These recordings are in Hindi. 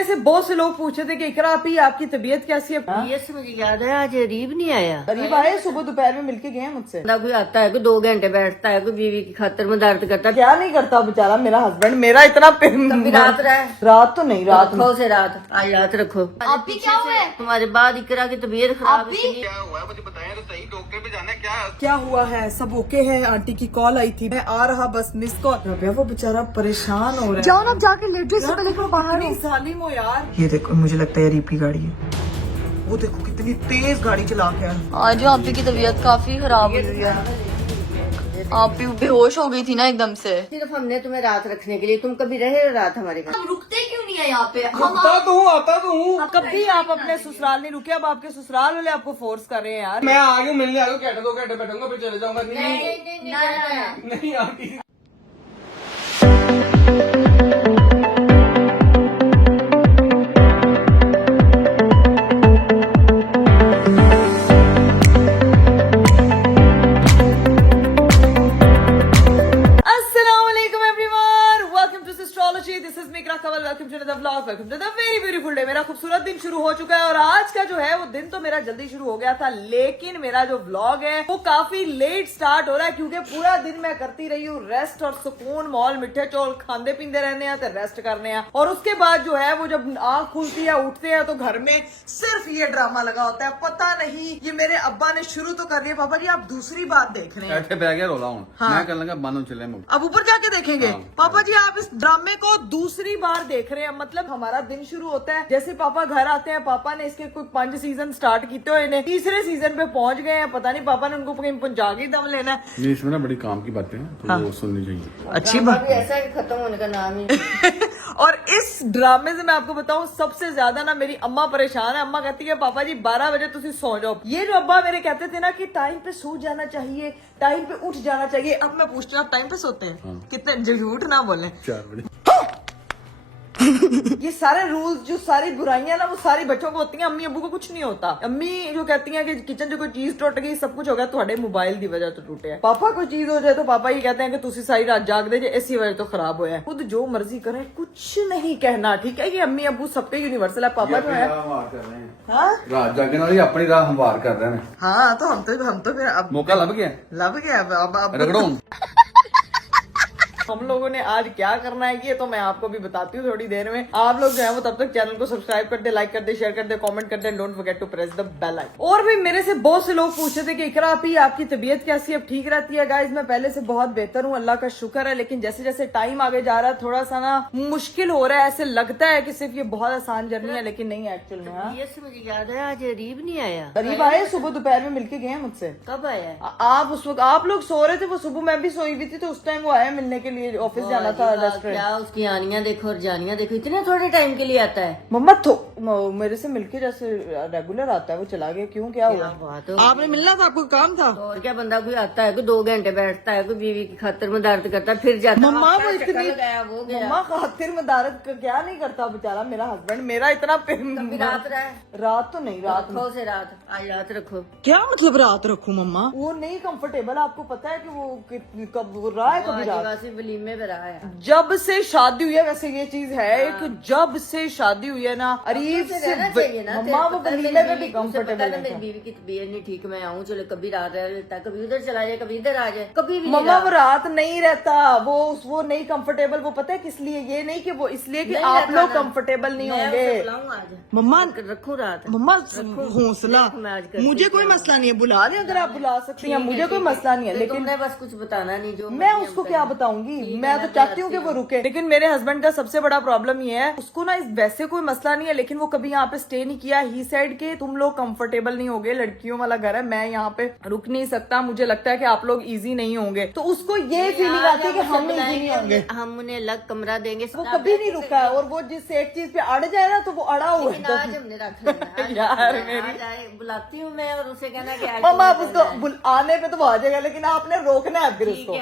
मेरे से बहुत से लोग पूछे थे कि इकरा आपी आपकी तबीयत कैसी है। ये से मुझे याद है आज अरीब नहीं आया। करीब आए, सुबह दोपहर में मिलके गए हैं मुझसे। ना कोई आता है, कोई 2 घंटे बैठता है, कोई बीवी की खातिर में दर्द करता है। क्या नहीं करता बेचारा मेरा हस्बैंड, मेरा इतना कभी रात रहा है, रात तो नहीं, रात रखो से रात आज रात रखो। आप भी क्या हुआ है? तुम्हारे बाद इकरा की तबीयत खराब है। क्या हुआ है मुझे बताएं तो सही, डॉक्टर पे जाना है क्या? क्या हुआ है? सब ओके है। आंटी की कॉल आई थी, मैं आ रहा, बस मिस कॉल। वो बेचारा परेशान हो रहा है। जाओ ना, जाके लेटो, इससे पहले कि मैं बाहर हूँ। सालिम हो यार। ये देखो, मुझे लगता है रीप की गाड़ी है। वो देखो कितनी तेज गाड़ी चला के आज आप की तबीयत काफी खराब हुई है। आप भी बेहोश हो गई थी ना एकदम से। सिर्फ हमने तुम्हें रात रखने के लिए, तुम कभी रहे रात हमारे घर? हम रुकते क्यों नहीं है यहाँ पे? आता तो हूँ। कभी आप अपने ससुराल नहीं रुके, अब आपके ससुराल वाले आपको फोर्स कर रहे हैं यार। मैं आ गया मिलने आ गया, 2 घंटे बैठूंगा फिर चले जाऊंगा। नहीं आती। मेरा खूबसूरत दिन शुरू हो चुका है और आज का जो है वो दिन तो मेरा जल्दी शुरू हो गया था, लेकिन मेरा जो व्लॉग है वो काफी लेट स्टार्ट हो रहा है क्योंकि पूरा दिन मैं करती रही हूँ रेस्ट और सुकून। मॉल मिठे चौल खाते पीते रहने हैं तो रेस्ट करने हैं, और उसके बाद जो है वो जब आंख खुलती है उठते हैं तो घर में सिर्फ ये ड्रामा लगा होता है। पता नहीं ये मेरे अब्बा ने शुरू तो कर लिया, पापा जी आप दूसरी बात देख रहे हैं। बैठे बह गया रोला हूँ। हाँ। मैं कर लगा बानो चले मुझे। अब ऊपर जाके देखेंगे। हाँ। पापा जी आप इस ड्रामे को दूसरी बार देख रहे हैं, मतलब हमारा दिन शुरू होता है जैसे पापा घर आते हैं। पापा ने इसके कोई 5 सीजन स्टार्ट किए हुए हैं, तीसरे सीजन पे पहुंच गए हैं। पता नहीं पापा ने उनको कहीं पहुंचा के दम लेना है। नहीं, इसमें ना बड़ी काम की बातें हैं तो हाँ। वो सुननी चाहिए। अच्छी ड्रामा बात भी ऐसा है कि खत्म होने का नाम ही और इस ड्रामे से मैं आपको बताऊं सबसे ज्यादा ना मेरी अम्मा परेशान है। अम्मा कहती है पापा जी 12 बजे तुम सो जाओ। ये जो अब्बा मेरे कहते थे ना कि टाइम पे सो जाना चाहिए, टाइम पे उठ जाना चाहिए, अब मैं पूछती हूँ आप टाइम पे सोते हैं? हाँ। कितने झूठ ना बोले। 4 बजे। ये सारे रूल्स जो सारी बुराइयां ना वो सारी बच्चों को होती हैं, अम्मी अब्बू को कुछ नहीं होता। अम्मी जो कहती हैं कि किचन जो कोई चीज टूट गई सब कुछ हो गया तुम्हारे मोबाइल की वजह तो टूटे है। पापा कोई चीज हो जाए तो पापा ये कहते हैं कि तुसी सारी रात जाग दे, इसी वजह तो खराब हुआ है। खुद जो मर्जी करें, कुछ नहीं कहना, ठीक है? ये अम्मी अब्बू सबके यूनिवर्सल है। पापा जो है हाँ रात जागने वाली अपनी राह हमवार कर रहे हैं। हाँ, तो हम तो फिर अब मौका लग गया, लब गया। अब रगड़ो। हम लोगों ने आज क्या करना है ये तो मैं आपको भी बताती हूँ थोड़ी देर में। आप लोग जो है वो तब तक चैनल को सब्सक्राइब कर दे, लाइक कर दे, शेयर कर दे, कमेंट कर दे, don't forget to press the bell icon. और भी मेरे से बहुत से लोग पूछे थे कि इकरा आपी आपकी तबीयत कैसी है, अब ठीक रहती है? गाइज मैं पहले से बहुत बेहतर हूँ, अल्लाह का शुक्र है, लेकिन जैसे जैसे टाइम आगे जा रहा है थोड़ा सा ना मुश्किल हो रहा है। ऐसे लगता है कि सिर्फ ये बहुत आसान जर्नी है, लेकिन नहीं है एक्चुअल में। हाँ ये से मुझे याद है आज अरीब नहीं आया। करीब आए, सुबह दोपहर में मिलके गए हैं मुझसे। कब आया? आप उस वक्त आप लोग सो रहे थे, वो सुबह मैं भी सोई हुई थी, तो उस टाइम वो आया मिलने के लिए, ऑफिस जाना था रेस्टोरेंट। क्या उसकी आनियां देखो और जानियां देखो, इतने थोड़े टाइम के लिए आता है। मम्मा तो मेरे से मिलके जैसे रेगुलर आता है, वो चला गया। क्यों, क्या हुआ? बात हो आपने मिलना था, आपको काम था। और क्या, बंदा कोई आता है, कोई 2 घंटे बैठता है, कोई बीवी की खातिर में दर्द करता है, फिर जाता है। मम्मा आपका वो चक्कर इतनी लगाया, वो गया। मम्मा खातिर मदारत क्या नहीं करता बेचारा मेरा हस्बैंड, मेरा इतना कभी रात रहा है, रात तो नहीं, रात रखो से रात आज रात रखो। क्या मतलब रात रखूं मम्मा? वो नहीं कंफर्टेबल, आपको पता है कि वो कब वो रहा है, कभी रात। आदिवासी वलीमे में रहा है। जब से शादी हुई है, वैसे ये चीज है कि जब से शादी हुई है ना अरीब से मम्मा वो वलीमे में भी कंफर्टेबल है। मेरी बीवी की तबीयत नहीं ठीक, मैं आऊँ चलो, कभी रात रहता है, कभी उधर चला जाए, कभी इधर आ जाए, कभी भी मम्मा वो रात नहीं रहता, वो नहीं कंफर्टेबल। वो पता है किस लिए? ये नहीं कि वो इसलिए कि आप लोग कंफर्टेबल नहीं होंगे। मम्मा रखू रात, मम्मा हौसला, मुझे कोई मसला नहीं है, बुला लें अगर आप बुला सकती हैं, मुझे कोई मसला नहीं है। लेकिन तुमने बस कुछ बताना नहीं, जो मैं उसको क्या बताऊंगी? मैं तो चाहती हूँ कि वो रुके, लेकिन मेरे हस्बैंड का सबसे बड़ा प्रॉब्लम ये है, उसको ना वैसे कोई मसला नहीं है, लेकिन वो कभी यहाँ पे स्टे नहीं किया। ही साइड के तुम लोग कंफर्टेबल नहीं होगे, लड़कियों वाला घर है, मैं यहाँ पे रुक नहीं सकता, मुझे लगता है कि आप लोग इजी नहीं होंगे, तो उसको ये फीलिंग आती है कि हम इजी नहीं होंगे, हम उन्हें अलग कमरा देंगे। वो कभी नहीं रुका है, और वो जिस एक चीज पे अड़ जाए ना तो वो अड़ा हुआ है। आज हमने रख लिया यार बुलाती हूँ मैं, और उसे कहना कि मम्मा आप उसको आने पे तो वो आ जाएगा, लेकिन आपने रोकना है फिर उसको।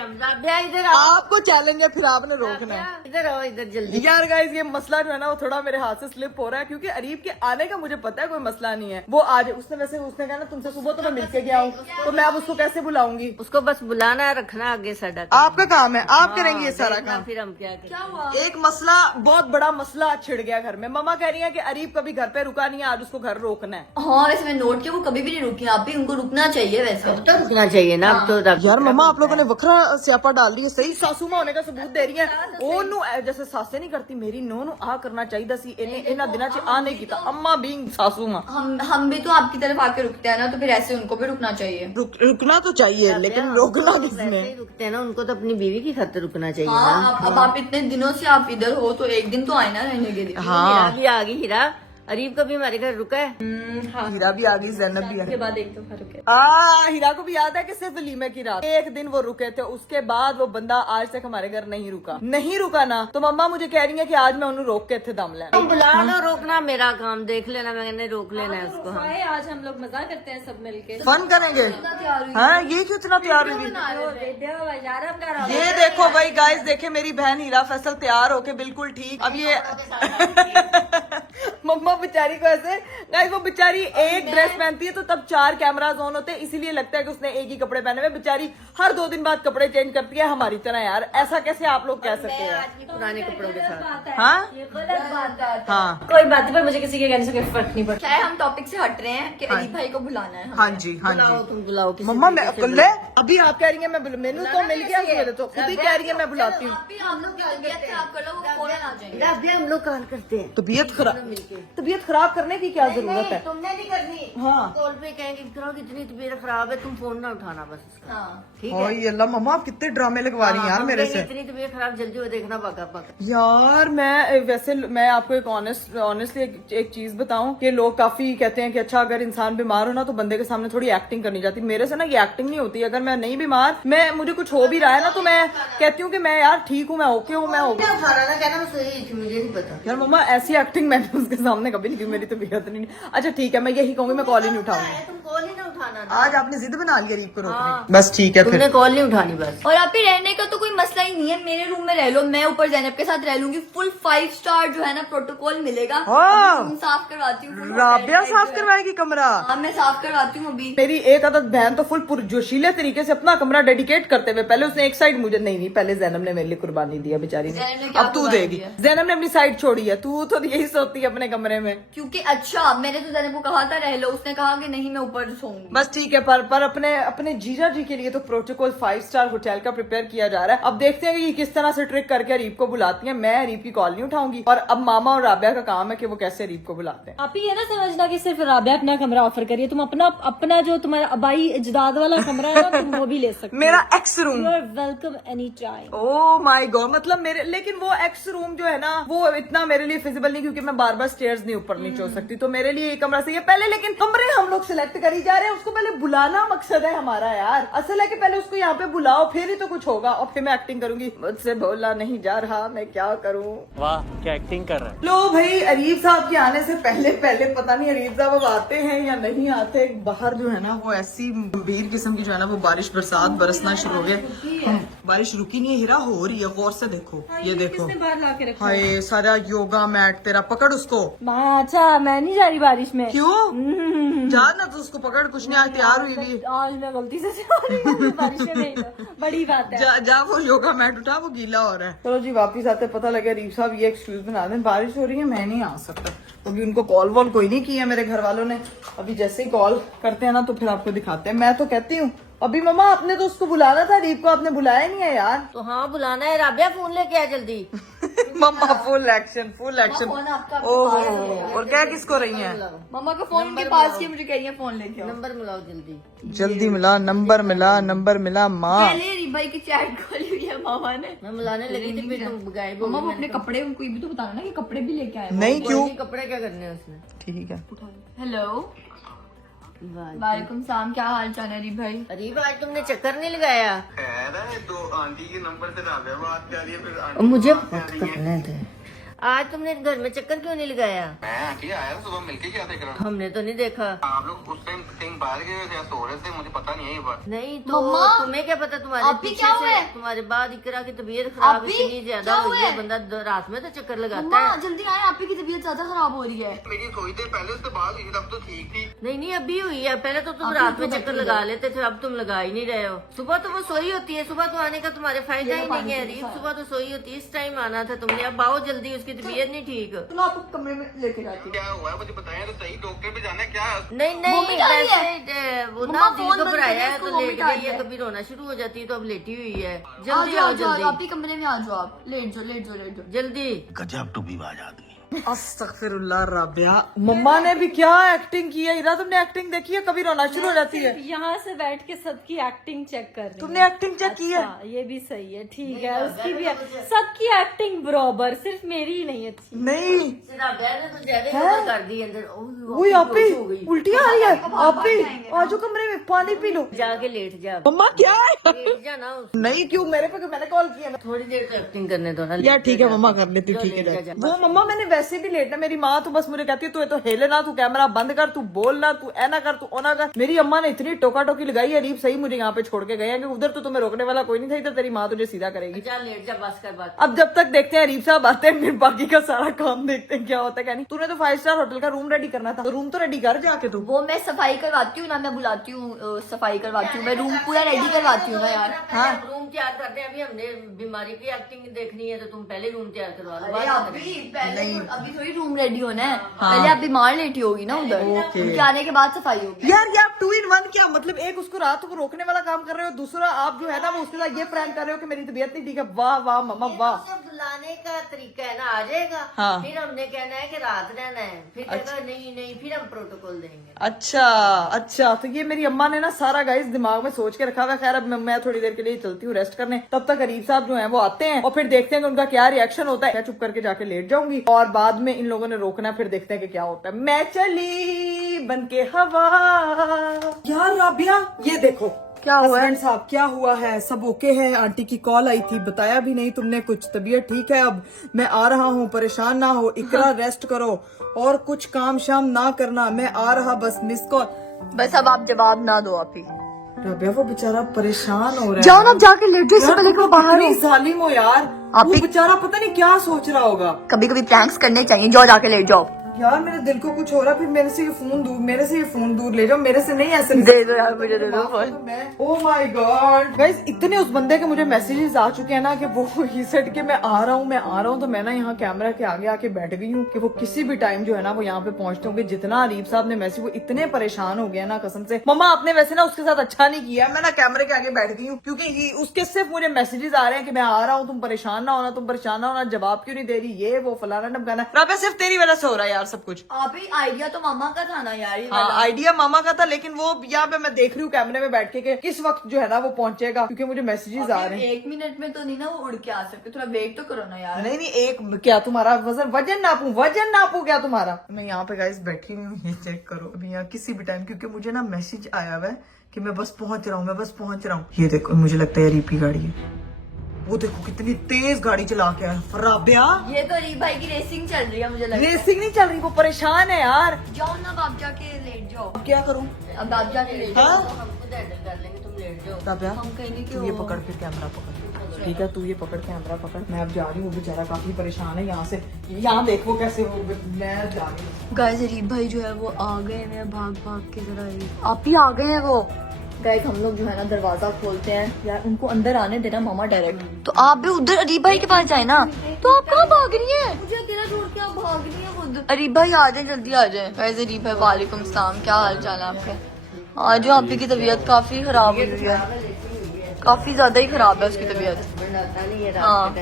इधर आपको आपको चैलेंज है, फिर आपने रोकना है। इधर आओ, इधर जल्दी। यार गाइस ये मसला जो है ना वो थोड़ा मेरे हाथ से स्लिप हो रहा है, क्योंकि अरीब के आने का मुझे पता है कोई मसला नहीं है। वो आज उसने कहा ना तुमसे सुबह तो मैं मिलके गया हूँ, तो मैं अब उसको कैसे बुलाऊंगी? उसको बस बुलाना है, रखना आगे साडा। आपका काम है, आप करेंगे ये सारा देखना काम। फिर हम क्या करें। एक मसला, बहुत बड़ा मसला छिड़ गया घर में। मम्मा कह रही है कि अरीब कभी घर पे रुका नहीं है, आज उसको घर रोकना है। हाँ वैसे मैं नोट किया वो कभी भी नहीं रुकी, आप भी उनको रुकना चाहिए वैसे। अब तो रुकना चाहिए ना, अब तो रख। यार मम्मा आप लोगों ने वखरा स्यापा डाल दी है, सही सासू मां होने का सबूत दे रही है। ओनू जैसे सासे नहीं करती, मेरी नो नु आ करना चाहिए सी, इन्हें दिना च आ नहीं कीता। अम्मा बीइंग सासू मां, हम भी तो आपकी तरफ आके रुकते हैं ना, तो फिर ऐसे उनको भी रुकना चाहिए। रुकना तो चाहिए, लेकिन रोकना किसने? वैसे ही रुकते हैं ना, उनको तो अपनी बीवी की खातिर रुकना चाहिए हाँ ना। अब आप इतने दिनों से आप इधर हो तो एक दिन तो आए ना रहने के लिए। हीरा भी आ गई। हीरा अरीब कभी हमारे घर रुका है? हीरा भी आ गई, जैनब भी आ गई। बाद एक दफा रुके। हीरा को भी याद है कि सिर्फ वलीमे की रात एक दिन वो रुके थे, उसके बाद वो बंदा आज तक हमारे घर नहीं रुका ना। तो मम्मा मुझे कह रही है कि आज मैं उन्हें रोक के थे दम ले। तुम बुला लो, रोकना मेरा काम, देख लेना, मैंने रोक लेना है उसको। हम आज हम लोग मजा करते हैं सब मिलके। फन करेंगे। हाँ ये क्यों इतना तैयार हुई? ये देखो भाई गाइस, देखे मेरी बहन हीरा फैसल तैयार होके बिल्कुल ठीक। अब ये मम्मा बेचारी को ऐसे गाइस, वो बेचारी एक ड्रेस पहनती है तो तब 4 कैमराज ऑन होते हैं, इसीलिए लगता है कि उसने एक ही कपड़े पहने हुए। बेचारी हर 2 दिन बाद कपड़े चेंज करती है हमारी तरह। यार ऐसा कैसे आप लोग कह सकते हैं? आज भी पुराने कपड़ों के साथ। हाँ हाँ कोई बात नहीं, पर मुझे किसी के कहने से कोई फर्क नहीं पड़ता है। हम टॉपिक से हट रहे हैं कि अलीब भाई को बुलाना है। हाँ जी हाँ बुलाओ, जी तुम बुलाओ किसी मम्मा तरीके मैं से ले अभी आप कह रही हैं मैं मेनू तो मिल गया, मेरे तो खुद ही कह रही है मैं बुलाती हूँ। हम लोग खराब कर लो, वो फौरन आ जाएंगे। अभी हम लोग कॉल करते हैं। तबीयत खराब करने की क्या जरूरत है? तुमने नहीं करनी। हाँ कॉल पे कहेंगे इतना कितनी तबीयत खराब है, तुम फोन ना उठाना बस उसका। हाँ ठीक है। ओए अल्लाह मम्मा आप कितने ड्रामे लगवा रही हैं यार हम मेरे कहेंगे से। इतनी तबीयत खराब, जल्दी वो देखना पका पका। यार मैं वैसे मैं आपको एक ऑनेस्टली एक चीज बताऊं कि लोग काफी कहते हैं कि अच्छा अगर इंसान बीमार हो ना तो बंदे के सामने थोड़ी एक्टिंग करनी चाहती। मेरे से ना ये एक्टिंग नहीं होती। अगर मैं नहीं बीमार, मुझे कुछ हो भी रहा है ना तो मैं कहती हूँ कि मैं यार ठीक हूँ, मैं ओके हूँ, मैं ओके। उठाना ना कहना, मैं सही थी, मुझे नहीं पता। यार मम्मा ऐसी एक्टिंग मैंने उसके सामने कभी नहीं की, मेरी तबीयत नहीं। अच्छा ठीक है, मैं यही कहूंगी मैं कॉल ही नहीं उठाऊंगी। तुम कॉल ही ना उठाना ना। आज आपने जिद बना लिया रीप को रोकने की। बस ठीक है फिर। तुमने कॉल नहीं उठानी बस। और आप ही रहने का तो कोई मसला ही नहीं है, मेरे रूम में रह लो, मैं ऊपर जैनब के साथ रह लूंगी। फुल 5 स्टार जो है ना प्रोटोकॉल मिलेगा। हाँ। अभी रूम साफ करवाती हूँ। full राबिया hotel साफ type जो है। करवाएगी कमरा? हाँ मैं साफ करवाती हूँ अभी। मेरी एक आदत बहन तो फुल पुरजोशीले तरीके से अपना कमरा डेडिकेट करते हुए, पहले उसने एक साइड मुझे नहीं पहले जैनब ने मेरे लिए कुर्बानी दिया बेचारी ने। जैनब ने क्या अब तू कुर्बानी देगी। दिया? जैनब ने अपनी साइड छोड़ी है, तू तो यही सोती है अपने कमरे में। क्योंकि अच्छा मैंने तो जैनब को कहा था रह लो, उसने कहा कि नहीं मैं ऊपर सोऊंगी। बस ठीक है, पर अपने जीजा जी के लिए तो प्रोटोकॉल 5 स्टार होटल का प्रिपेयर किया जा रहा है। अब देखते हैं कि ये किस तरह से ट्रिक करके रीप को बुलाती है। मैं रीप की कॉल नहीं उठाऊंगी, और अब मामा और राबिया का काम है कि वो कैसे रीप को बुलाते हैं। आप ही है ना समझना कि सिर्फ राबिया अपना कमरा ऑफर करिए, तुम अपना जो तुम्हारा अबाई इजदाद वाला कमरा है ना तुम वो भी ले सकते हो। मेरा ex room. You are welcome any time. Oh my god, मतलब मेरे, लेकिन वो एक्स रूम जो है ना वो इतना मेरे लिए फिजिबल नहीं, क्योंकि मैं बार बार स्टेयर्स नहीं ऊपर नीचे हो सकती। तो मेरे लिए ये कमरा सही है पहले। लेकिन कमरे हम लोग सिलेक्ट करी जा रहे हैं, उसको पहले बुलाना मकसद है हमारा यार। असल है कि पहले उसको यहाँ पे बुलाओ, फिर ही तो कुछ होगा। और फिर मैं एक्टिंग करूंगी, मुझसे बोला नहीं जा रहा, मैं क्या करूं। वाह क्या एक्टिंग कर रहा है। लो भाई, अरीब साहब के आने से पहले पता नहीं अरीब साहब अब आते हैं या नहीं आते। बाहर जो है ना वो ऐसी गंभीर किस्म की जो है ना वो बारिश बरसात बरसना शुरू हो गए। बारिश रुकी नहीं है हीरा, हो रही है। गौर से देखो, ये देखो। बाहर ला के रखा। हाय सारा योगा मैट तेरा, पकड़ उसको। अच्छा मैं नहीं जा रही बारिश में। क्यों जा ना, तो उसको पकड़, कुछ नहीं आज तैयार हुई भी। आज मैं गलती से जा रही हूँ, बारिश में नहीं तो बड़ी बात है। जा वो योगा मैट उठा, वो गीला हो रहा है। चलो जी वापिस आते पता लगे अरीब साहब ये एक्सक्यूज बना दें, बारिश हो रही है मैं नहीं आ सकता। अभी उनको कॉल वॉल कोई नहीं किया मेरे घर वालों ने। अभी जैसे ही कॉल करते हैं ना तो फिर आपको दिखाते हैं। मैं तो कहती हूँ अभी मम्मा आपने तो उसको बुलाना था, रीप को आपने बुलाया नहीं है यार। तो हाँ बुलाना है। राबिया फोन लेके आ जल्दी। मम्मा फुल एक्शन फोन आपका ओहो, और क्या किसको रही हैं? मम्मा का फोन उनके पास ही है, मुझे कह रही है फोन लेके आओ। नंबर मिलाओ जल्दी। जल्दी मिला, नंबर मिला माँ। पहले रिबाई की चैट खोली हुई है मामा ने। मैं बुलाने लगी थी, फिर तुम गायब हो मम्मा गई। वो अपने कपड़े उनको ये भी तो बताना ना कि कपड़े भी लेके आए। नहीं क्यों? कोई कपड़े क्या करने हैं उसने? ठीक है। हेलो वालेकुम सलाम, क्या हाल चाल है भाई? अरीब आज तुमने चक्कर नहीं लगाया? तो आंटी के नंबर से राबिया बात कर रही है, फिर आंटी मुझे बात कर रही है। करने थे। आज तुमने घर में चक्कर क्यों नहीं लगाया? मैं आंटी आया था, सुबह मिलके गया था इकरा। हमने तो नहीं देखा। आप लोग उस टाइम कहीं बाहर गए थे या सो रहे थे, मुझे पता नहीं है ये बात। नहीं तो मम्मा, तुम्हें क्या पता, तुम्हारे आप ही पीछे क्या हुआ से है? तुम्हारे बाद इकरा की तबीयत खराब आप ही इतनी ज्यादा क्या हुई हुआ है, है? बंदा रात में तो चक्कर लगाता मम्मा है। जल्दी आए, आपकी की तबीयत ज्यादा खराब हो रही है। मेरी सोई थे पहले, उसके बाद हुई तब तो ठीक थी। नहीं अभी हुई है, पहले तो तुम अभी रात तो में चक्कर बैठी लगा है। लेते थे, अब तुम लगा ही नहीं रहे हो। सुबह तो वो सोई होती है, सुबह तो आने का तुम्हारे फायदा ही नहीं है। रीफ सुबह तो सोई होती है, इस टाइम आना था तुमने। अब आओ जल्दी, उसकी तबीयत नहीं ठीक। चलो आपको कमरे में लेके जाती क्या हुआ है मुझे बताया तो सही, डॉक्टर पे जाना है क्या? नहीं वोमिट आ रही है। वैसे वो ना मम्मा, दिल फोन को बंद भराया करिए, है उसको तो लेट वोमिट आ गई रही है, है। कभी रोना शुरू हो जाती है तो अब लेटी हुई है। आ जल्दी जाओ आओ जल्दी आप ही कमरे में आ जाओ, आप लेट जाओ। जल्दी। गजब टूबीबाज आदमी। अस्तगफिरुल्लाह राबिया, मम्मा ने भी क्या एक्टिंग की है। इरा तुमने एक्टिंग देखी है? कभी रोना शुरू हो जाती है। यहाँ से बैठ के सबकी एक्टिंग चेक कर रही तुमने एक्टिंग चेक की है? अच्छा, ये भी सही है, ठीक है, उसकी भी सबकी एक्टिंग बराबर, सिर्फ मेरी ही नहीं अच्छी। नहीं ने तो ज्यादा ही कर दी अंदर। वही आप ही उल्टियाँ आ रही है। आप ही आजो कमरे में, पानी पी लो। जाके लेट जा, मम्मा क्या है? लेट जा ना। नहीं क्यों, मेरे पे मैंने कॉल किया। थोड़ी देर तो एक्टिंग करने दो ना। यार ठीक है मम्मा, कर लेती, ठीक है। वो मम्मा मैंने वैसे भी लेटना, मेरी माँ तो बस मुझे कहती है तू ये तो हिले ना, तू कैमरा बंद कर, तू बोल ना, तू ऐना कर, तू ओना कर। मेरी अम्मा ने इतनी टोका टोकी लगाई है, अरीब सही मुझे यहाँ पे छोड़ के गए हैं कि उधर तो तुम्हें रोकने वाला कोई नहीं था, इधर तेरी माँ तुझे सीधा करेगी। जा लेट जा, बस कर बात। अब जब तक देखते हैं अरीब साहब आते हैं, फिर बाकी का सारा काम देखते हैं क्या होता है क्या नहीं। तूने तो 5 स्टार होटल का रूम रेडी करना था, तो रूम तो रेडी कर जाके तू। वो मैं सफाई करवाती हूँ ना, मैं बुलाती हूँ, सफाई करवाती हूँ, मैं रूम पूरा रेडी करवाती हूँ ना यार। हाँ रूम तैयार करते हैं, अभी हमने बीमारी की एक्टिंग देखनी है तो तुम पहले रूम तैयार करवा लो। अरे बाद में अभी पहले अभी थोड़ी रूम रेडी होना है, पहले आप बीमार लेटी होगी ना उधर, उनके आने के बाद सफाई होगी। यार ये आप 2 in 1 क्या मतलब, एक उसको रात को रोकने वाला काम कर रहे हो, दूसरा आप जो है ना वो उसके साथ ये प्रैंक कर रहे हो कि मेरी तबीयत नहीं ठीक है। वाह वाह मम्मा वाह। सब बुलाने का तरीका है ना, आ जाएगा। हाँ। फिर हमने कहना है कि रात रहना है, फिर कहना नहीं फिर हम प्रोटोकॉल देंगे। अच्छा तो ये मेरी अम्मा ने ना सारा गाइस दिमाग में सोच के रखा हुआ है। खैर अब मैं थोड़ी देर के लिए चलती हूँ रेस्ट करने, तब तक अरीब साहब जो है वो आते हैं और फिर देखते हैं कि उनका क्या रिएक्शन होता है। मैं चुप करके जाके लेट जाऊंगी और बाद में इन लोगों ने रोकना, फिर देखते हैं कि क्या होता है। मैं चली बनके हवा। यार राबिया ये देखो क्या हुआ है साहब, क्या हुआ है? सब ओके है? आंटी की कॉल आई थी, बताया भी नहीं तुमने कुछ। तबीयत ठीक है? अब मैं आ रहा हूँ, परेशान ना हो। इकरा रेस्ट करो और कुछ काम शाम ना करना, मैं आ रहा, बस मिस कॉल। बस अब आप जवाब ना दो आप ही। राबिया वो बेचारा परेशान हो रहा है। जाओ ना, अब जाके लेट जाओ, इससे पहले कि वो बाहर हो। जालिम हो यार, वो बेचारा पता नहीं क्या सोच रहा होगा। कभी कभी प्रैंक्स करने चाहिए, जाओ जाके लेट जाओ। यार मेरे दिल को कुछ हो रहा है, फिर मेरे से ये फोन दूर ले जाओ, मेरे से नहीं ऐसे। दे दो यार, मुझे दे दो phone. Oh my God guys, इतने उस बंदे के मुझे मैसेजेस आ चुके हैं ना कि वो ही सेड के मैं आ रहा हूँ। तो मैं ना यहाँ कैमरा के आगे आके बैठ गई हूँ कि वो किसी भी टाइम जो है ना वो यहाँ पे पहुंचते होंगे। जितना अरीब साहब ने मैसेज, वो इतने परेशान हो गया ना कसम से। मम्मा आपने वैसे ना उसके साथ अच्छा नहीं किया, मैं ना कैमरे के आगे बैठ गई हूँ क्योंकि उसके सिर्फ मुझे मैसेजेस आ रहे हैं कि मैं आ रहा हूँ, तुम परेशान ना होना, जवाब क्यों नहीं दे रही, ये वो फलाना ढमकाना। राबिया सिर्फ तेरी वजह से हो रहा है यार सब कुछ। आप ही आइडिया तो मामा का था ना यार, ये हाँ आइडिया मामा का था, लेकिन वो यहाँ पे मैं देख रही हूँ कैमरे में बैठ के कि किस वक्त जो है ना वो पहुंचेगा, क्योंकि मुझे मैसेजेस आ रहे हैं। 1 मिनट में तो नहीं ना वो उड़ के आ सकते, थोड़ा वेट तो करो ना यार। नहीं एक क्या तुम्हारा वजन नापू क्या तुम्हारा? मैं यहाँ पे गाइस बैठी हुई हूँ, ये चेक करो अभी यहाँ किसी भी टाइम, क्योंकि मुझे ना मैसेज आया हुआ है कि मैं बस पहुंच रहा हूँ। ये देखो मुझे लगता है रीपी गाड़ी है, वो देखो कितनी तेज गाड़ी चला के आया। राबिया ये तो अरीब भाई की रेसिंग चल रही है, मुझे लगता है। रेसिंग नहीं चल रही, वो परेशान है यार। जाओ ना, अब आप जाके लेट जाओ। क्या करूँ? अब आप जाके लेट हाँ? जाओ। हम खुद हैंडल कर लेंगे, तुम लेट जाओ। राबिया हम कहीं नहीं तू ये पकड़ के कैमरा पकड़, ठीक है? तू ये पकड़ कैमरा पकड़, मैं अब जा रही हूँ। वो बेचारा काफी परेशान है यहाँ से, यहाँ देखो कैसे वो, मैं जा रही हूँ। गाइस अरीब भाई जो है वो आ गए हैं, भाग के जरा आप ही आ गए हैं वो। गाइस हम लोग जो है ना दरवाजा खोलते हैं यार, उनको अंदर आने देना मामा डायरेक्ट। तो आप भी उधर अरीब भाई के पास जाए ना। तो आप कहाँ भाग रही हैं? मुझे अकेला छोड़ के आप भाग रही हैं खुद। अरीब भाई आ जाए, जल्दी आ जाए। गाइस अरीब भाई वालेकुम सलाम, क्या हाल चाल है आपके? आज जो आप ही की तबीयत काफी खराब हुई है, काफी ज्यादा ही खराब है उसकी तबीयत। हाँ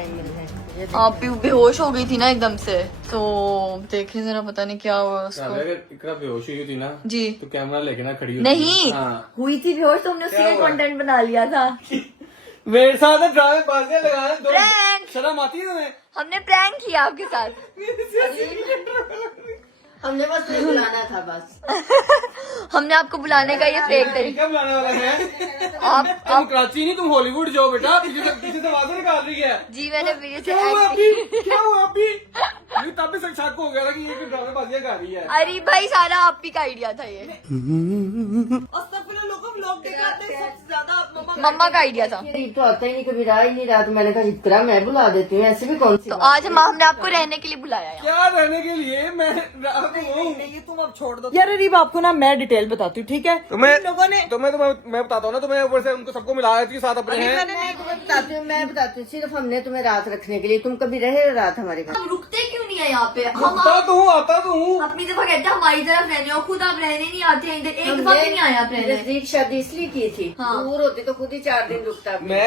आप भी बेहोश हो गई थी ना एकदम से, तो देखे जरा पता नहीं क्या हुआ उसको। इकरा बेहोश हुई थी ना जी तो कैमरा लेके ना खड़ी नहीं हाँ। हुई थी बेहोश, तो हमने उसके कंटेंट बना लिया था। मेरे साथ ड्रामे बाजियां लगा रहे, Prank! शर्म आती है तुम्हें? हमने प्रैंक किया आपके साथ। हमने बस तुम्हें बुलाना था बस। हमने आपको बुलाने का ये फेक तरीका। क्या बुलाने वाला है? आप तुम कराची नहीं, तुम हॉलीवुड जाओ बेटा। पीछे से आवाजें निकाल रही है। जी मैंने वीडियो से क्या हुआ एक्टिंग अभी? अभी तब भी शक हो गया था कि ये ड्रामेबाजियां कर रही है। अरे भाई सारा आप ही का आइडिया था ये, लोग दिखाते हैं सबसे ज्यादा आप मम्मा का आइडिया था। अरीब तो आता ही नहीं, कभी रहा ही नहीं रहा, तो मैंने कहा इकरा मैं बुला देती हूँ, ऐसे भी कौन सी तो आज हमने आपको रहने के लिए बुलाया है। क्या रहने के लिए मैं रात हूँ। नहीं, तुम अब छोड़ दो यार। अरीब आपको ना मैं डिटेल बताती हूँ, ठीक है? तुम्हें लोगों ने मैं बताता हूँ ना, तुम्हें ऊपर से उनको सबको मिला देती हूँ साथ अपने हैं। मैं बताती हूँ, सिर्फ हमने तुम्हें रात रखने के लिए, तुम कभी रहे रात हमारे घर? हम रुकते क्यों नहीं है यहाँ पे? हम आता तो हूँ, आता तो हूँ। अपनी दफा कहते हैं हमारी तरफ रहने हो, खुद आप रहने नहीं आते हैं इधर, एक दफा भी नहीं आया आप रहने। नजदीक शादी इसलिए की थी, हाँ। दूर होती तो खुद ही 4 दिन रुकता। मैं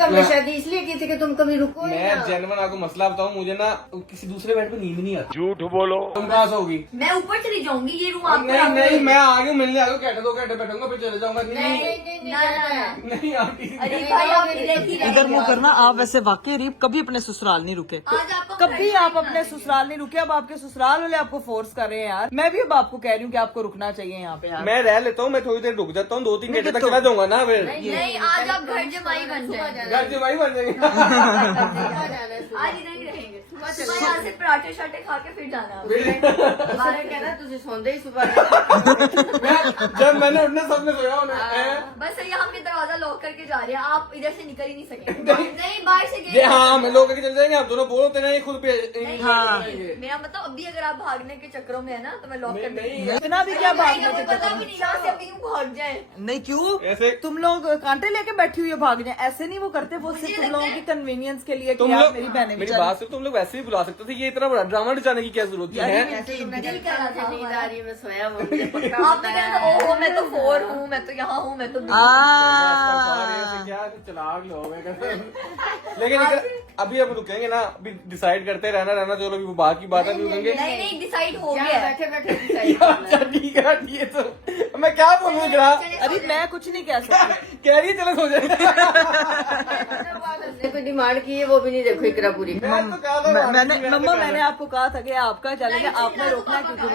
हमने शादी इसलिए की थी कि तुम कभी रुको ही मैं ना। जेन्युइन आपको मसला बताऊँ, मुझे ना किसी दूसरे बेड पे नींद नहीं आती। झूठ बोलो। तुम कहाँ सोगी? मैं ऊपर चली जाऊंगी, ये रूम आपको नहीं नहीं, मैं आ गया मिलने आ गया, घंटे 2 घंटे बैठूंगा फिर चले जाऊंगा। नहीं आती। अरे भाई आप इधर ही इधर मुंह करना। आप वैसे वाकई अरीब कभी अपने ससुराल नहीं रुके, आज आपको कभी आप अपने ससुराल नहीं रुके। अब आपके ससुराल वाले आपको फोर्स कर रहे हैं यार। मैं भी अब आपको कह रही हूँ कि आपको रुकना चाहिए यहाँ पे यार। मैं रह लेता हूँ, मैं थोड़ी देर रुक जाता हूँ, 2-3 घंटे तक चला जाऊंगा ना फिर। नहीं, आज आप घर जमाई बन जाए, घर जमाई बन जाएंगे। आज इधर ही रहेंगे। सुबह यहाँ से पराठे शाठे खा के फिर जाना। तुम्हारा कहना तुझे सोंदे ही सुबह। जब मैंने उठना सबने सोया उन्हें। बस ये हम ये दरवाजा लॉक करके जा रहे हैं, आप इधर से निकल ही नहीं सकेंगे। नहीं, बाहर से ये गए। हाँ, हम लोग चले जाएंगे, आप दोनों बोलो तेरे खुद पे। मेरा मतलब अभी अगर आप भागने के चक्रों में है ना, तो मैं लॉक कर नहीं, दूंगी। इतना भी क्या भागने के पता चक्कर भी में? नहीं यहाँ से अभी यूं भाग जाए। नहीं क्यों? ऐसे तुम लोग कांटे लेके बैठी हुई हो भाग जाए, ऐसे नहीं वो करते। वो सिर्फ तुम लोगों की कन्वीनियंस के लिए कि तुम यार लोग मेरी बहनें मेरी बेचारी- बात सिर्फ तुम लोग वैसे ही बुला सकते थे, ये इतना बड़ा ड्रामा डिजाने की क्या जरूरत है? ऐसे तुमने दिल कर रहा था नींद हमारा। आ रही है, मैं सोया वो मुझे पक्का आपने कहा था ओहो मैं तो 4 हूँ, मैं तो यहाँ हूँ, मैं तो क्या चलाक लोग हैं। लेकिन अभी हम रुकेंगे ना, अभी डिसाइड करते रहना चलो, अभी वो बात की बात है, अभी रुकेंगे। नहीं नहीं डिसाइड हो क्या गया है। बैठे बैठे अच्छा ठीक है, ये तो मैं क्या बोलूँ जरा। अरे मैं कुछ नहीं कह सकती। कह रही है चलो सो जाए। हमने कोई डिमांड की है वो भी नहीं देखो इकरा पूरी। मैं तो कहा था मैंने आपको कहा था कि आपका चैलेंज है, आपने रोकना है क्योंकि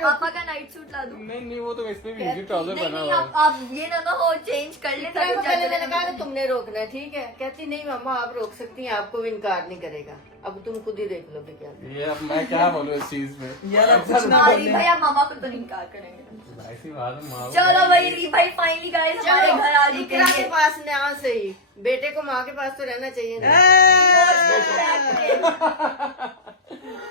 पापा का नाइट सूट ला दूँ। नहीं वो तो इसमें भी ट्राउजर नहीं बना नहीं, हुआ आप ये ना हो चेंज कर ले इकरा को ताकि पहले मैंने जाके- कहा था तुमने रोकना है, ठीक है? कहती नहीं मामा आप रोक सकती हैं, आपको भी इनकार नहीं करेगा। अब तुम खुद ही देख लो कि क्या। ये अब मैं क्या बोलूँ इस चीज में। यार आप कुछ ना हाँ, बोलिए। भाई आप मामा को तो नहीं इनकार करेंगे। ऐसी बात है माँ। चलो भाई री भाई फाइनली गाइस हमारे घर आ इकरा के चुके पास ना सही, बेटे को माँ के पास तो रहना चाहिए ना।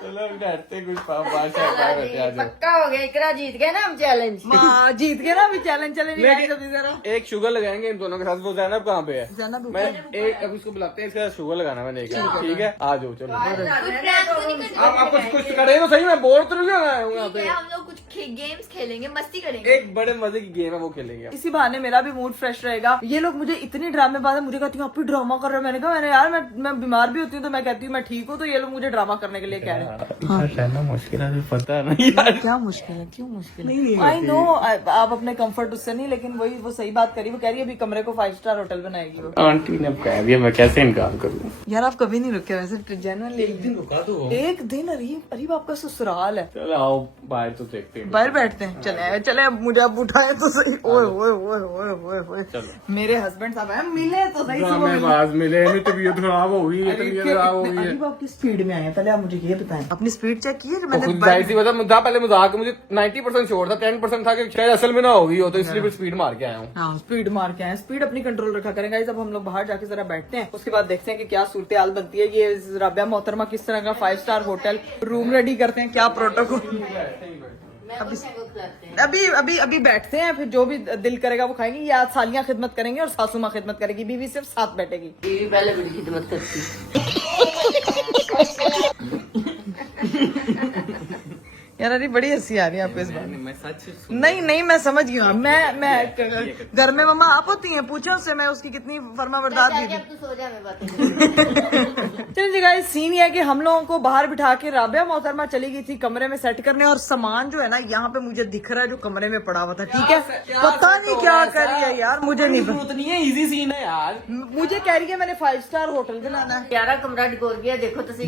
चलो डरते कुछ बैठे आ जाओ। पक्का हो गया, इकरा जीत गया ना हम चैलेंज। माँ जीत गए ना अभी चैलेंज चले नहीं आए लेकिन जल्दी जरा। एक शुगर लगाएंगे इन दोनों के साथ। वो जैनब कहाँ पे है? जैनब मैं एक अब इसको बुलाते हैं, इसके साथ शुगर लगाना मैंने एक, ठीक है? आ जाओ चलो। आप कुछ करें तो सही, मैं बोर तो नहीं आया हूँ यहाँ पे। हम लोग कुछ गेम्स खेलेंगे, मस्ती करेंगे। एक बड़े मजे की गेम है, वो खेलेंगे। इसी बहाने मेरा भी मूड फ्रेश रहेगा। ये लोग मुझे इतनी ड्रामेबाज है, मुझे कहती हूँ आप भी ड्रामा कर रहे हो। मैंने कहा मैंने यार मैं बीमार भी होती हूँ तो मैं कहती हूँ मैं ठीक हूँ, तो ये लोग मुझे ड्रामा करने के लिए कह रहे हैं। रहना मुश्किल है, पता नहीं यार। क्या मुश्किल है? क्यों मुश्किल है? आई नो आप अपने कंफर्ट उससे नहीं, लेकिन वही वो सही बात करी। वो कह रही है अभी कमरे को 5 स्टार होटल बनाएगी वो। आंटी ने कह दिया, मैं कैसे इनकार करूँ? यार आप कभी नहीं रुके वैसे जेन्युइनली। एक दिन रुका दो। एक दिन अरीब अरीब आपका ससुराल है। चलो आओ बाहर तो देखते हैं। बाहर बैठते हैं। चले अब मुझे अब उठाए तो सही। ओए ओए ओए ओए ओए ओए चलो। मेरे हस्बैंड साहब हैं, मिले तो सही से वो मिले। ड्रामेबाज मिले, मेरी तबीयत खराब हो गई है, तबीयत खराब हो गई है। अरीब आप किस स्पीड में आए हैं? पहले आप मुझे ये बताएं, अपनी स्पीड चेक की है? मैंने खुद जाहिर सी बात है, मुद्दा पहले मजाक मुझे 90% छोड़ था, 10% था कि शायद असल में ना होगी हो, तो इसलिए फिर स्पीड मार के आया हूँ। हाँ स्पीड मार के आए। स्पीड अपनी कंट्रोल रखा करेंगे। अब हम लोग बाहर जाके जरा बैठते हैं, उसके बाद देखते हैं कि क्या सूरत हाल बनती है। ये राबिया मोहतरमा किस तरह का 5 स्टार होटल रूम रेडी करते हैं, क्या प्रोटोकॉल। अभी अभी अभी बैठते हैं, फिर जो भी दिल करेगा वो खाएंगे। ये आज सालियां खिदमत करेंगी और सासू माँ खिदमत करेगी, बीवी सिर्फ साथ बैठेगी। बीवी पहले बड़ी खिदमत करती। यार अरे बड़ी हंसी आ रही है आपको इस बात में। नहीं नहीं मैं समझ गई हूँ। मैं घर में मम्मा आप होती हैं, पूछो उससे मैं उसकी कितनी फर्माबरदार दीदी। अब तू सो जा, मैं बात चलिए जी गाइस, सीन ये है कि हम लोगों को बाहर बिठा के राबिया मोहतरमा चली गई थी कमरे में सेट करने, और सामान जो है ना यहाँ पे मुझे दिख रहा है जो कमरे में पड़ा हुआ था। ठीक है, पता नहीं क्या कर रही है यार, मुझे नहीं जरूरत नहीं है, इजी सीन है यार। मुझे कह रही है मैंने 5 स्टार होटल बनाना है। प्यारा कमरा डिकोर किया, देखो तो सही।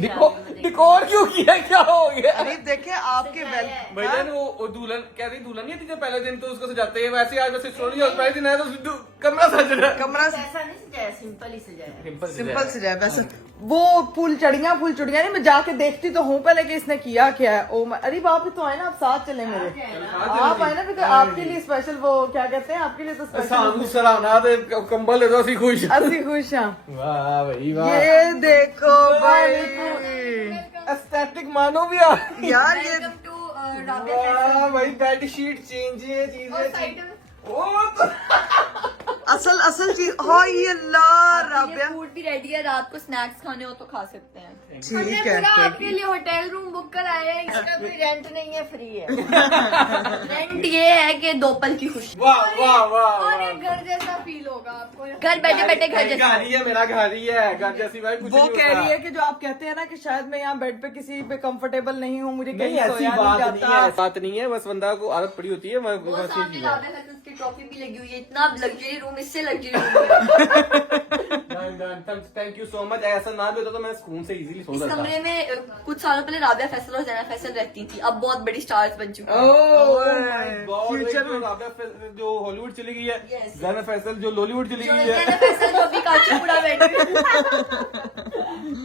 डिकोर क्यों किया, क्या हो गया? अरे देखे आपके के पहले भैया ने वो दुल्हन कह रही दुल्हन नहीं थी जब पहले दिन तो उसको सजाते हैं वैसे आज बस स्टोरी पहले दिन आया तो कमरा सज रहा है कमरा ऐसा नहीं सजाया, सिंपल ही सजाया। सिंपल से जाए वैसे वो फूल चढ़िया नहीं, मैं जाके देखती तो हूँ पहले कि इसने किया क्या है। ओ अरे बाप तो आए ना, आप साथ चले मेरे, आप आए ना, बिकॉज आपके लिए स्पेशल वो क्या कहते हैं, आपके लिए तो स्पेशल सानू सराहना ते कंबल दे दो असि खुश असि खुश हाँ। वाह भाई वाह ये देखो भाई, एस्थेटिक मानो भी आ यार ये वाह भाई बेड शीट चेंज है चीजें ओ तो असल चीज हाँ ये अल्लाह राबिया फूड भी रेडी है, रात को स्नैक्स खाने हो तो खा सकते हैं। ठीक है। आपके लिए होटल रूम बुक कराया है, इसका कोई रेंट नहीं है, फ्री है। रेंट ये है कि 2 पल की खुशी, वाह वाह वाह और एक घर जैसा फील होगा आपको। घर बैठे बैठे घर जैसा। घर ही है मेरा, घर ही है, घर जैसी भाई कुछ वो नहीं कह होता। रही है कि जो आप कहते हैं ना कि शायद मैं यहाँ बेड पे किसी पे कंफर्टेबल नहीं हूँ, मुझे नहीं कहीं ऐसी सोया नहीं बात नहीं जाता। है, बात नहीं है, बस बंदा को आदत पड़ी होती है वो बस ये सामने चीज है। राबिया फैसल की ट्रॉफी भी लगी हुई है, इतना लग्जरी रूम, इससे luxury room thank you so much. ऐसा ना भी होता तो मैं स्कूल से इजीली सो इस सकता। कमरे में कुछ सालों पहले राबिया फैसल और ज़ैना फैसल रहती थी, अब बहुत बड़ी स्टार्स बन चुकी हैं। फ्यूचर में जो हॉलीवुड चली गई है, Yes. ज़ैना फैसल जो लॉलीवुड चली जो गई है। ज़ैना फैसल जो भी काचीपुड़ा बैठी हुई है।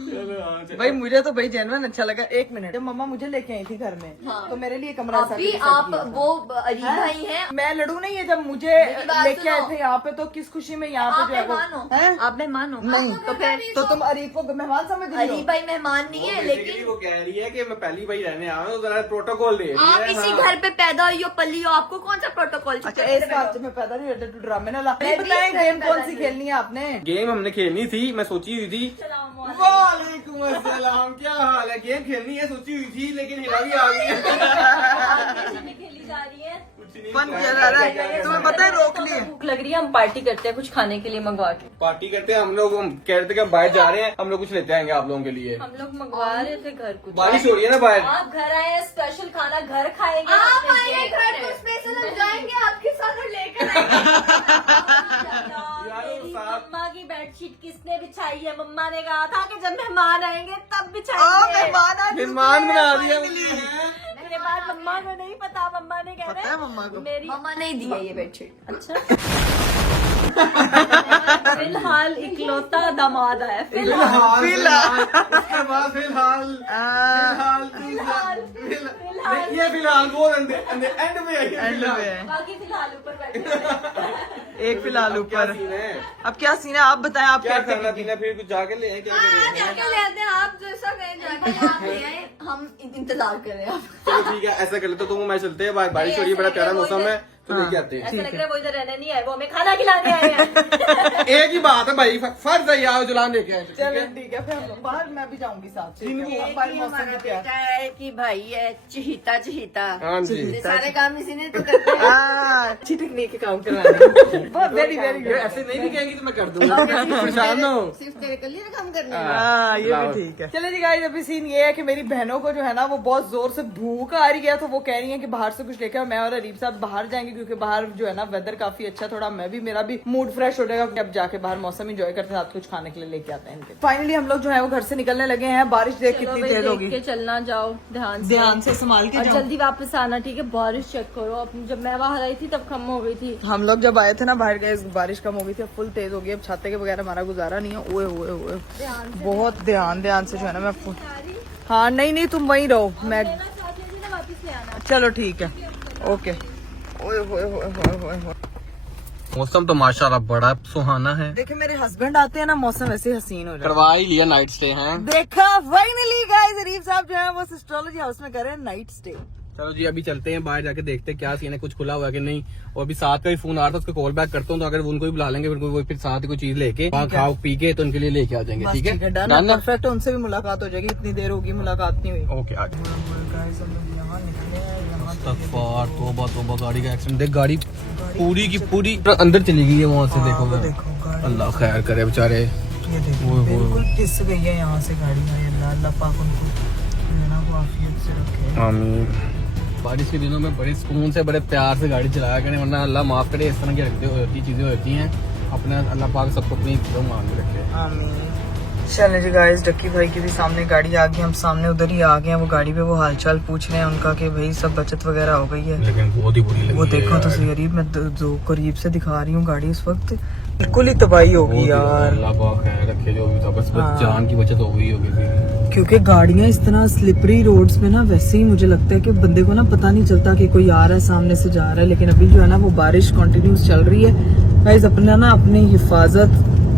चलो, हाँ, चलो। भाई मुझे तो भाई जेनवन अच्छा लगा। एक मिनट, जब मम्मा मुझे लेके आई थी घर में हाँ। तो मेरे लिए कमरा ऐसा अभी भी आप सेट किया था। वो अरीब भाई हैं, मैं लड़ू नहीं है, जब मुझे बात लेके आए सुनो। थे यहाँ पे तो किस खुशी में यहाँ आप पे जो है मेहमान हो, वो हैं? आप मेहमान हो। नहीं तो फिर तो तुम अरीब को मेहमान समझ रही अरीब हो? भाई मेहमान नहीं है, Basically लेकिन वो कह रही है कि मैं पहली बार रहने आया हूँ तो जरा प्रोटोकॉल दे रही आप है। इसी हाँ। घर पे पैदा हुई हो, पली हो, आपको कौन सा प्रोटोकॉल? अच्छा इस बात में पैदा नहीं रहते, तू ड्रामे ना ला। मैं भी बताएं इस घर गेम में कौन पैदा सी नहीं खेलनी है आपने? गेम हमने खेलनी थी, मैं सोची हुई थी। वालेकुम अस्सलाम, क्या हाल है? गेम खेलनी है सोची हुई थी लेकिन हिला भी आ गई है। खेली जा रही है। कुछ नहीं, फन किया जा रहा है, तुम्हें पता है रोक लिए। भूख लग रही है, हम पार्टी करते हैं कुछ खाने के लिए मंगवा के। पार्टी करते हैं हम लोग, हम कह रहे थे कि हम बाहर जा रहे हैं, हम लोग कुछ लेते आएंगे आप लोगों के लिए। हम लोग मंगवा रहे थे घर कुछ। बारिश हो रही है ना बाहर। आप घर आए हैं, स्पेशल खाना घर खाएंगे। आप अपने आए से। घर तो स्पेशल हम जाएंगे आपके साथ और लेकर यार, मेरी साथ- मम्मा की बेडशीट किसने बिछाई है? मम्मा ने कहा था कि जब मेहमान आएंगे तब ओ बिछाएंगे। मेहमान बना दिया मेरे बाद मम्मा को नहीं पता, मम्मा ने कह पता है मम्मा को? मेरी मम्मा ने दी है ये बेडशीट। अच्छा फिलहाल इकलौता दामाद आया फिलहाल। उसके बाद फिलहाल ये फिलहाल वो एंड में आई है फिलहाल। बाकी फिलहाल ऊपर बैठे हैं। एक फिलहाल क्या ऊपर। सीन है? अब क्या सीन है आप बताएं, आप क्या क्या करना पीना फिर कुछ जाके ले आए, क्या करेंगे? जाके लेते हैं आप जैसा कहें जाके आप ले आए, हम इंतजार कर रहे हैं आप। चलो ठीक है, ऐसा कर लेते तो मैं चलते हैं, बारिश हो रही है, बड़ा प्यारा मौसम है तो लेके आते हैं। ऐसा लग रहा है वो इधर रहने नहीं आए, वो हमें खाना खिलाने आए हैं। एक ही बात है भाई, फर्ज है यार जुलान लेके आए, ठीक चलो है? ठीक है, फिर हम लोग बाहर, मैं भी जाऊंगी साथ। ठीक है, एक अब बाहर ही मौसम हमारा भी क्या बेटा है कि भाई है चहीता चहीता। हाँ जी। ये सारे काम इसी ने तो करते हैं। अच्छी टेक्निक के काम करवाने। वेरी वेरी ये ऐसे नहीं भी कहेंगी तो मैं कर दूंगा। परेशान ना हो। सिर्फ तेरे के लिए काम करने हैं। हाँ ये लाओ। भी ठीक है। चलो जी गाइस, अभी सीन ये है कि मेरी बहनों को जो है ना वो बहुत जोर से भूख आ रही है, तो वो कह रही है कि बाहर से कुछ लेकर मैं और अरीब साहब बाहर जाएंगे, क्योंकि बाहर जो है ना वेदर काफी अच्छा, थोड़ा मैं भी, मेरा भी मूड फ्रेश हो जाएगा कि अब जाके बाहर मौसम एंजॉय करते हैं, साथ कुछ खाने के लिए लेके आते हैं इनके। फाइनली हम लोग जो है वो घर से निकलने लगे हैं। बारिश देख चलो कितनी भाई, तेज देख होगी। के चलना, जाओ ध्यान से। ध्यान से संभाल के और जाओ। जल्दी वापस आना, ठीक है? बारिश चेक करो। अब जब मैं बाहर आई थी तब कम हो गई थी। हम लोग जब आए थे ना बाहर गए, बारिश कम हो गई थी, अब फुल तेज हो गई। अब छाते के बगैर हमारा गुजारा नहीं है। ओए ओए ओए, बहुत ध्यान से जो है ना मैं हाँ नहीं तुम वहीं रहो, मैं वापस ले आना। चलो ठीक है, ओके। ओए ओए ओए ओए ओए। मौसम तो माशाल्लाह बड़ा सुहाना है। देखिए मेरे हस्बैंड आते हैं ना, मौसम ऐसे हसीन हो जाता है। करवा ही लिया नाइट स्टे हैं। देखा फाइनली गाइस, अरीब साहब जो है वो एस्ट्रोलॉजी हाउस में कर रहे हैं नाइट स्टे। चलो जी अभी चलते हैं बाहर, जाके देखते हैं क्या सीन है, कुछ खुला हुआ है कि नहीं। और अभी साथ का ही फोन आ रहा था, उसको कॉल बैक करता हूँ, तो अगर वो उनको भी बुला लेंगे फिर वो फिर साथ ही कोई चीज लेके वहाँ खाओ पी के तो उनके लिए लेके आ जाएंगे। ठीक है, डन डन ना? परफेक्ट। उनसे भी मुलाकात हो जाएगी, इतनी देर होगी मुलाकात नहीं हुई। ओके आज गाइस हम लोग यहाँ निकले हैं, यहाँ इस्तगफार, तौबा तौबा, गाड़ी का एक्सीडेंट देख, गाड़ी पूरी की पूरी अंदर चली गई है वहाँ से। देखो गाड़ी अल्लाह खैर करे बेचारे। ये देखो बिल्कुल किस गई है यहाँ से गाड़ी। अल्लाह पाक उनको जो है वो आफियत से रखे। आमीन। बारिश के दिनों में बड़े सुकून से बड़े प्यार से गाड़ी चलाया करें, वरना अल्लाह माफ करे इस तरह की हरकतें होती चीजें होती हैं। अपने अल्लाह पाक सबको अपनी मांग रखे। आमीन। चलें जी गाइस, डक्की भाई की भी सामने गाड़ी आ गई, हम सामने उधर ही आ गए हैं। वो गाड़ी पे वो हालचाल पूछ रहे हैं उनका कि भाई सब बचत वगैरह हो गई है। लेकिन बहुत ही बुरी लगी वो देखो तो सही करीब, मैं जो करीब से दिखा रही हूँ गाड़ी इस वक्त बिल्कुल ही तबाही हो गई यार। अल्लाह पाक खैर रखे जो भी था, बस जान की बचत हो गई होगी थी। क्योंकि गाड़ियां इस तरह स्लिपरी रोड्स में ना, वैसे ही मुझे लगता है कि बंदे को ना पता नहीं चलता कि कोई आ रहा है सामने से जा रहा है। लेकिन अभी जो है ना वो बारिश कंटिन्यूस चल रही है। गाइस अपना ना अपनी हिफाजत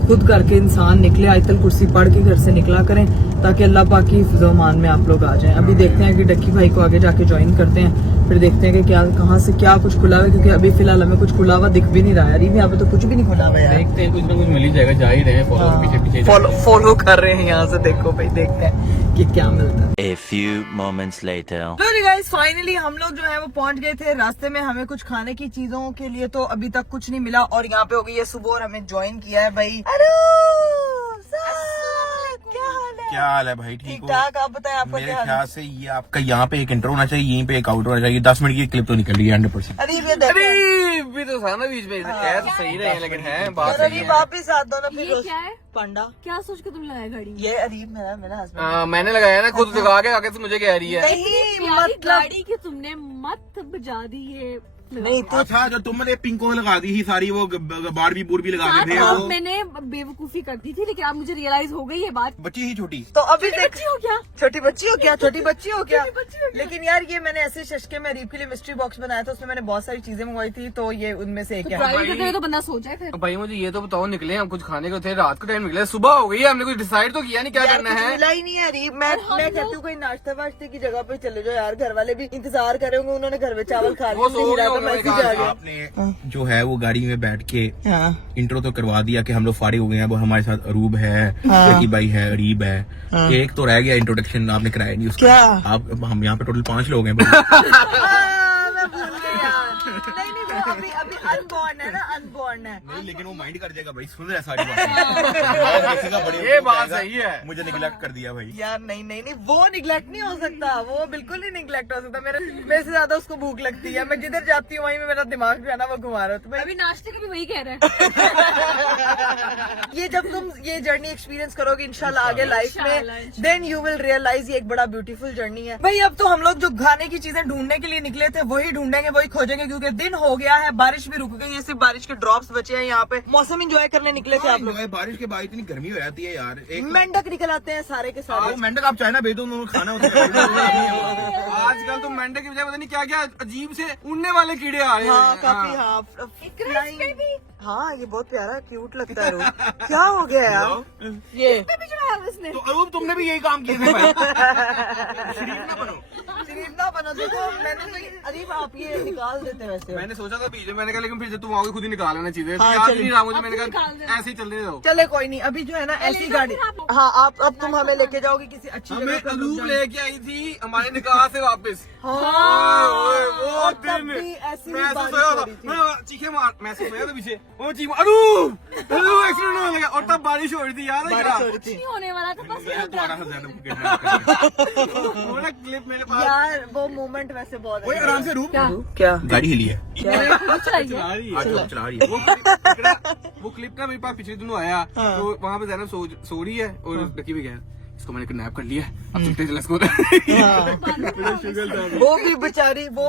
खुद करके इंसान निकले, आयतल कुर्सी पढ़ के घर से निकला करें ताकि अल्लाह पाक की हिफ्ज़-ओ-मान में आप लोग आ जाएं। अभी देखते हैं कि डक्की भाई को आगे जाके ज्वाइन करते हैं, फिर देखते हैं कि क्या कहाँ से क्या कुछ खुला हुआ है, क्योंकि अभी फिलहाल हमें कुछ खुला हुआ दिख भी नहीं रहा है। अभी यहाँ पे तो कुछ भी नहीं खुला हुआ है। देखते हैं कुछ ना कुछ मिल ही जाएगा, जा ही रहे हैं पीछे पीछे फॉलो कर रहे हैं यहाँ से। देखो भाई देखते हैं कि क्या मिलता है। A few moments later. तो जी गाइस फाइनली हम लोग जो है वो पहुंच गए थे। रास्ते में हमें कुछ खाने की चीजों के लिए तो अभी तक कुछ नहीं मिला, और यहाँ पे हो गई है सुबह और हमें ज्वाइन किया है भाई। क्या हाल है भाई? ठीक हो? ठाक, आप बताएं आपका मेरे क्या हाल है? ख्याल से ये आपका यहाँ पे एक इंट्रो होना चाहिए, यहीं पे एक आउट होना चाहिए। 10 मिनट की क्लिप तो निकल रही है 100%। अरे ये देखो, अरे भी तो था ना बीच में, कह तो सही रहे हैं लेकिन है बात अरे सही है। वापिस आ दो ना फिर। ये क्या है? पांडा, क्या सोच के तुम लगाया गाड़ी? ये अरीब मेरा हस्बैंड। मैंने लगाया ना खुद लगा के आगे से मुझे कह रही है। नहीं मतलब मतलब गाड़ी की तुमने मत बजा दी ये। नहीं तो अच्छा, जो तुमने पिंको लगा दी थी सारी, वो बारबी बुरबी लगा के थे अब वो मैंने बेवकूफी कर दी थी, लेकिन अब मुझे रियलाइज हो गई ये बात। बच्ची ही छोटी। तो अभी देख, बच्ची हो क्या? छोटी बच्ची हो क्या? छोटी बच्ची हो क्या? लेकिन यार ये मैंने ऐसे शशके में अरीब के लिए मिस्ट्री बॉक्स बनाया था, उसमें मैंने बहुत सारी चीजें मंगवाई थी, तो ये उनमें से एक है। ड्राइव करते हुए तो बंदा सो जाए फिर। भाई मुझे ये तो बताओ, निकले हम कुछ खाने को थे, रात को टाइम निकले, सुबह हो गई है, हमने कुछ डिसाइड तो किया नहीं क्या करना कुछ है। मिला ही नहीं है अरीब। मैं कहती हूँ कहीं नाश्ता वाश्ते की जगह पे चले जाओ यार, घर वाले भी इंतजार करेंगे। उन्होंने घर में चावल खा वो सो लिया, गए तो मैसेज आ गया। आपने जो है वो गाड़ी में बैठ के हाँ। इंट्रो तो करवा दिया कि हम लोग फारिग हो गए हैं। वो हमारे साथ अरूब है, जकी भाई है, अरीब है, एक तो रह गया इंट्रोडक्शन आपने कराया नहीं उसका। क्या? आप हम यहाँ पे टोटल 5 लोग हैं। मैं भूल गई यार। नहीं वो अभी अनबॉर्न है ना, अनबॉर्न है। नहीं, लेकिन वो माइंड कर जाएगा भाई, सुन रहा है सारी बातें। ये बात सही है। मुझे निगलेक्ट कर दिया भाई। यार नहीं वो निगलेक्ट नहीं हो सकता, वो बिल्कुल नहीं निगलेक्ट हो सकता। मेरे से ज्यादा उसको भूख लगती है। मैं जिधर जाती हूँ वहीं में मेरा दिमाग जो है ना वो घुमा रहा है। तो मैं अभी नाश्ते का भी वही कह रहा है। ये जब तुम ये जर्नी एक्सपीरियंस करोगे इंशाल्लाह आगे लाइफ में, देन यू विल रियलाइज ये एक बड़ा ब्यूटीफुल जर्नी है। भाई अब तो हम लोग जो खाने की चीजें ढूंढने के लिए निकले थे वही ढूंढेंगे, वही खोजेंगे, क्योंकि दिन हो गया है, बारिश भी रुक गई है, सिर्फ बारिश के ड्रॉप्स बचे हैं यहाँ पे। मौसम एंजॉय करने निकले थे आप लोग। बारिश के बाद इतनी गर्मी हो जाती है यार। एक मेंढक निकल आते हैं सारे के सारे। मेंढक आप चाइना भेज दो, उन्होंने खाना होता है। आजकल तो मेंढक की बजाय पता नहीं क्या क्या अजीब से उड़ने वाले कीड़े आ रहे हैं। हाँ काफी, हाँ flying। हाँ ये बहुत प्यारा क्यूट लगता है। क्या हो गया यार ये? तो अरूब तुमने भी यही काम किए थे भाई। शरीफ ना बनो। देखो मैंने तो अरीब आप ये निकाल देते हैं वैसे। मैंने सोचा था बीच में, मैंने कहा लेकिन फिर जब तुम आओगे खुद ही निकाल लेना चीजें। हाँ, याद चलिए। नहीं रहा मुझे, मैंने कहा ऐसे ही चलने दो। चले कोई नहीं, अभी जो है ना ऐसी गाड़ी। हाँ आप अब तुम हमें लेके जाओगे किसी अच्छी हमें जगह पे। अरूब लेके आई थी हमारे निकाह से वापस। हाँ वो और तब दिन भी ऐसी मैं ही ऐसे बारिश सोया हो था, रही थी। मैं चीखे मार, मैं ऐसे सोया था पीछे, वो चीख अरूब एक्सीडेंट होने लगा, और तब बारिश हो रही थी याद है बारिश क्या? हो रही थी नहीं होने वाला था, बस मैं तुम्हारा से ज्यादा kidnap कर वो ना क्लिप मेरे पास यार, वो मोमेंट वैसे बहुत ओए, आराम से रूप। क्या गाड़ी हिली है, चाहिए। चला रही आज है। वो चला रही है। वो क्लिप ना मेरे पास पिछले दिनों आया, तो वहाँ पे जैनब सो रही है और डकी भी गया, इसको मैंने किडनैप कर लिया, अब चलते हैं इसको। वो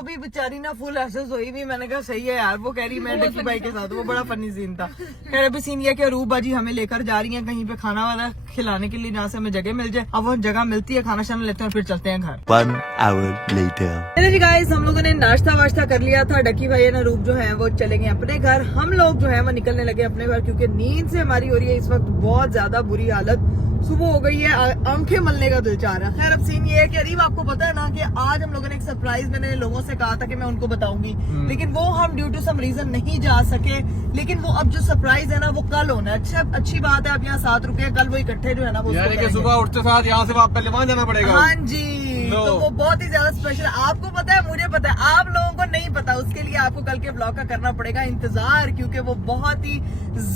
भी बेचारी ना फुल ऐसे सोई भी। मैंने कहा सही है यार, वो कह रही मैं डक्की भाई के साथ। वो बड़ा फनी सीन था। खैर अभी सीन ये कि अरूब बाजी हमें लेकर जा रही है कहीं पे खाना वाला खिलाने के लिए, जहाँ से हमें जगह मिल जाए। अब वो जगह मिलती है, खाना शाना लेते हैं, फिर चलते हैं घर। 1 hour later. चलिए जी गाइस, हम लोगों ने नाश्ता वाश्ता कर लिया था। डक्की भाई और अरूब जो है वो चले गए अपने घर। हम लोग जो है वो निकलने लगे अपने घर, क्योंकि नींद से हमारी हो रही है इस वक्त बहुत ज्यादा बुरी हालत। सुबह हो गई है, आंखें मलने का दिल चाह रहा है। खैर अब सीन ये है कि अरीब आपको पता है ना कि आज हम लोगों ने एक सरप्राइज, मैंने लोगों से कहा था कि मैं उनको बताऊंगी, लेकिन वो हम ड्यू टू सम रीजन नहीं जा सके। लेकिन वो अब जो सरप्राइज है ना वो कल होना है। अच्छा अच्छी बात है, आप यहाँ 7 रुके हैं, कल वो इकट्ठे जो है ना वो उसको यानी कि करेंगे। सुबह उठते साथ यहाँ से पहले वहाँ जाना पड़ेगा। हाँ जी, तो वो बहुत ही ज्यादा स्पेशल है। आपको पता है, मुझे पता है, आप लोगों को नहीं पता। उसके लिए आपको कल के ब्लॉग का करना पड़ेगा इंतजार, क्योंकि वो बहुत ही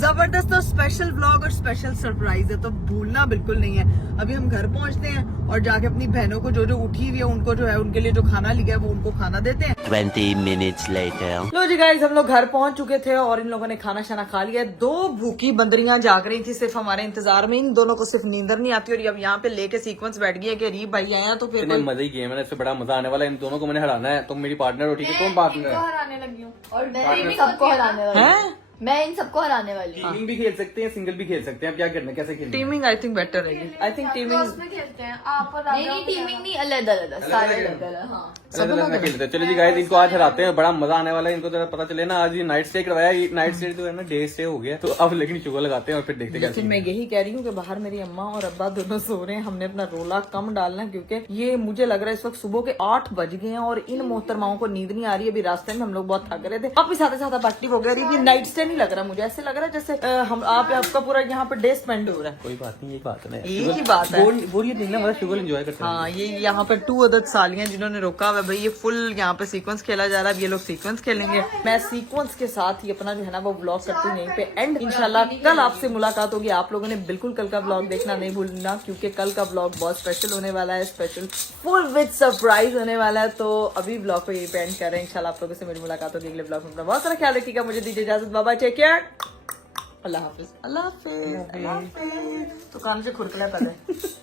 जबरदस्त और स्पेशल ब्लॉग और स्पेशल सरप्राइज है, तो भूलना बिल्कुल नहीं है। अभी हम घर पहुंचते हैं और जाके अपनी बहनों को जो जो उठी हुई है उनको जो है उनके लिए जो खाना लिया है वो उनको खाना देते हैं। 20 minutes later. लो जी गाइस, हम लोग घर पहुंच चुके थे और इन लोगों ने खाना शाना खा लिया। 2 भूखी बंदरियां जाग रही थी सिर्फ हमारे इंतजार में। इन दोनों को सिर्फ नींदर नहीं आती और अब यहाँ पे लेके सीक्वेंस बैठ गई है कि अरीब भाई आए हैं तो फिर इतने मजे ही गेम है ना, इससे बड़ा मजा आने वाला है। इन दोनों को मैंने हराना है। तुम मेरी पार्टनर हो, ठीक है? कौन पार्टनर है? हराने लगी हूँ और मैं सबको हराने वाली हूँ। मैं इन सबको हराने वाली हूँ। टीमिंग भी खेल सकते हैं, सिंगल भी खेल सकते हैं। आप क्या करना है, कैसे खेलना है? टीमिंग आई थिंक बेटर रहेगी। आई थिंक टीमिंग खेलते हैं आप और नहीं टीमिंग नहीं, अलग अलग सारे अलग अलग। हाँ अलग-अलग ना खेलते हैं। चलो जी गाइस, इनको आज हराते हैं, बड़ा मजा आने वाला है। इनको जरा पता चले ना, आज ये नाइट स्टे करवाया, ये नाइट स्टे जो है ना डे स्टे हो गया। तो अब लेकिन शुगर लगाते हैं और फिर देखते हैं लेकिन मैं यही कह रही हूँ कि बाहर मेरी अम्मा और अब्बा दोनों सो रहे हैं। हमने अपना रोला कम डालना है क्योंकि ये मुझे लग रहा है इस वक्त सुबह के 8 बज गए हैं और इन मोहतरमाओं को नींद नहीं आ रही है। अभी रास्ते में हम लोग बहुत थक रहे थे। अब भी साथ साथ एक्टिव हो गया। ये नाइट स्टे नहीं लग रहा मुझे, ऐसे लग रहा है जैसे आपका पूरा यहाँ पे डे स्पेंड हो रहा है। कोई बात नहीं, यही बात है। एक ही बात है। बोरियत नहीं ना, मतलब शुगर एंजॉय करते हैं। हाँ, ये यहाँ पे 2 अदद सालियां जिन्होंने रोका हुआ है भाई। ये फुल यहाँ पे सीक्वेंस खेला जा रहा है। अब ये लोग सीक्वेंस खेलेंगे। मैं सीक्वेंस के साथ ही अपना जो है ना वो व्लॉग करती हूँ यहीं पे एंड। इंशाल्लाह कल आपसे मुलाकात होगी। आप लोगों ने बिल्कुल कल का व्लॉग देखना नहीं भूलना क्योंकि कल का व्लॉग बहुत स्पेशल होने वाला है। स्पेशल फुल विद सरप्राइज होने वाला है। तो अभी व्लॉग को यही पे एंड कर रहे हैं। इंशाल्लाह आप लोगों से मेरी मुलाकात होगी अगले व्लॉग में। अपना बहुत सारा ख्याल रखिएगा। मुझे दीजिए इजाजत। Bye bye, take care. अल्लाह हाफिज। अल्लाह हाफिज। तो कान से खुरकला पहले।